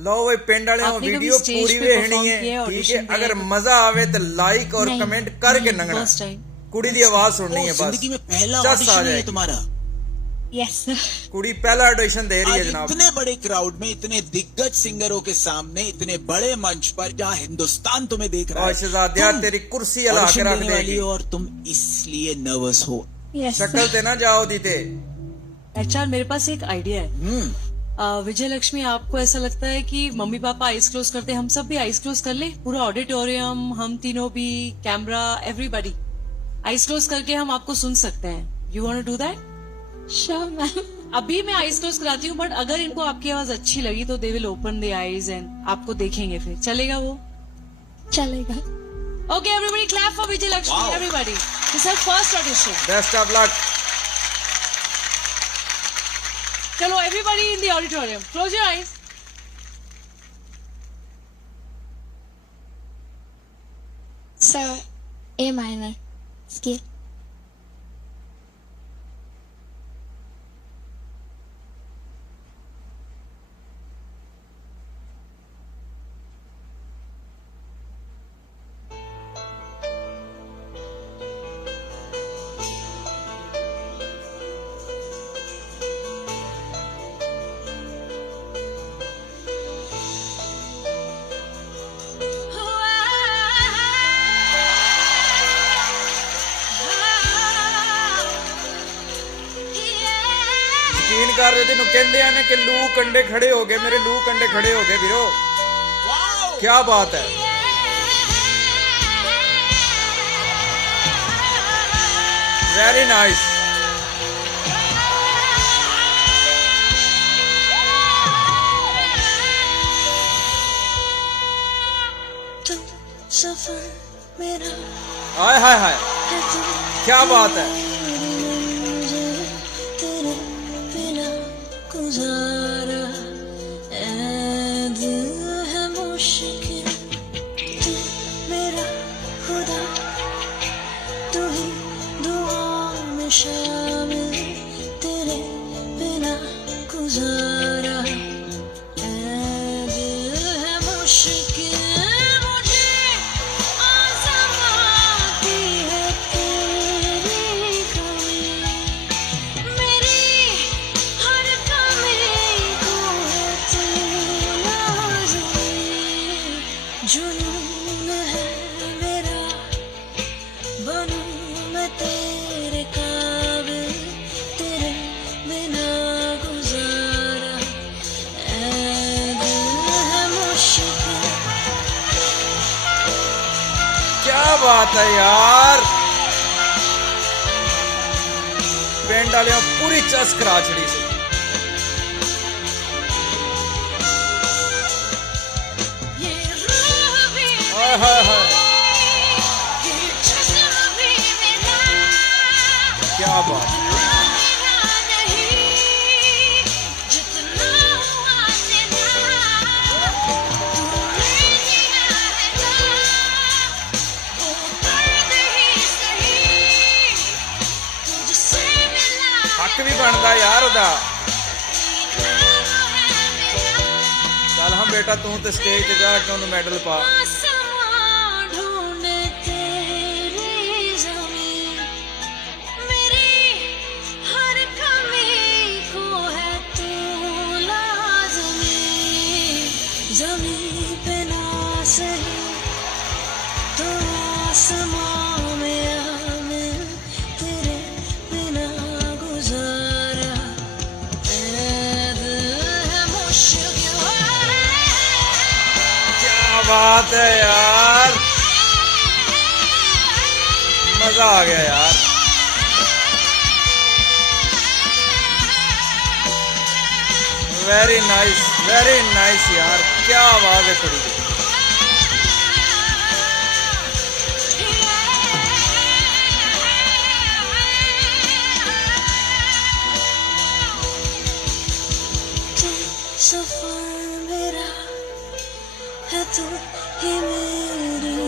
लो भाई पिंड वाले आपने कभी वीडियो स्टेज पूरी पे वेखनी परफॉर्म है किया है ठीक ऑडिशन है। पे? अगर मजा आवे तो लाइक और नहीं, कमेंट करके नहीं, नंगना। First time. कुड़ी दी आवाज सुननी है बस, जिंदगी में पहला चस आ ऑडिशन है ये जाएगी। तुम्हारा? Yes sir. कुड़ी पहला ऑडिशन दे रही है आज जनाब। इतने बड़े क्राउड में, इतने दिग्गज सिंगरों के सामने, इतने बड़े मंच पर, जहाँ हिंदुस्तान तुम्हें देख रहा और है, शहजादिया तुम तेरी कुर्सी हिला के ऑडिशन रख देने वाली देगी। हो और तुम इसलिए नर्वस हो। यस शक्ल ते ना जाओ दीते। एचआर मेरे पास एक आइडिया है। विजय लक्ष्मी, आपको ऐसा लगता है कि मम्मी पापा आइज क्लोज करते हैं, हम सब भी आइज क्लोज कर ले? पूरा ऑडिटोरियम, हम तीनों भी, कैमरा, एवरीबॉडी आइज क्लोज करके हम आपको सुन सकते हैं। You want to do that? Sure ma'am. अभी मैं आइज क्लोज कराती हूँ, बट अगर इनको आपकी आवाज अच्छी लगी तो they will open the eyes and आपको देखेंगे फिर। चलेगा वो? चलेगा। Okay everybody clap for Vijay Lakshmi. Wow. Everybody, this is first audition. Best of luck. चलो everybody in the auditorium, close your eyes. Sir A minor scale. ਯਕੀਨ ਕਰ ਰਹੇ ਤੈਨੂੰ ਕਹਿੰਦੇ ਆ ਨੇ ਕਿ ਲੂ ਕੰਡੇ ਖੜੇ ਹੋ ਗਏ, ਮੇਰੇ ਲੂ ਕੰਡੇ ਖੜੇ ਹੋ ਗਏ ਵੀਰੋ। ਕੀ ਬਾਤ ਹੈ। Very nice. हाय हाय हाय, क्या बात है। शामिल तेरे बिना गुजारा है मुश्किल मुझे आज़माती है तेरी कमी मेरी हर कमी को है तू लाज़मी जुनून है मेरा बनूं मैं तेरे काबिल तेरे बिना गुजारा ऐ दिल है मुश्किल। क्या बात है यार। पिंड वाले पूरी चस करा छड़ी सी। ये रूह भी हाय हाय हाय, ये जिस्म भी मेरा क्या बात है। मेरा नहीं जितना हुआ तेरा तूने दिया है ना वो दर्द ही सही तुझसे मिला हक भी बनता यार ओदा। नाम है मेरा चल हम बेटा तू तो स्टेज ते जाके उन्हें मेडल पा। आसमां ढूंढे तेरी ज़मीन मेरी हर कमी को है तू लाज़मी ज़मीन पे ना सही तो आसमां में आमिर तेरे बिना गुजारा ऐ दिल है मुश्किल क्या बात है यार, मजा आ गया यार। वेरी नाइस यार, क्या आवाज है कुड़ी की। सफर मेरा है तू ही मेरी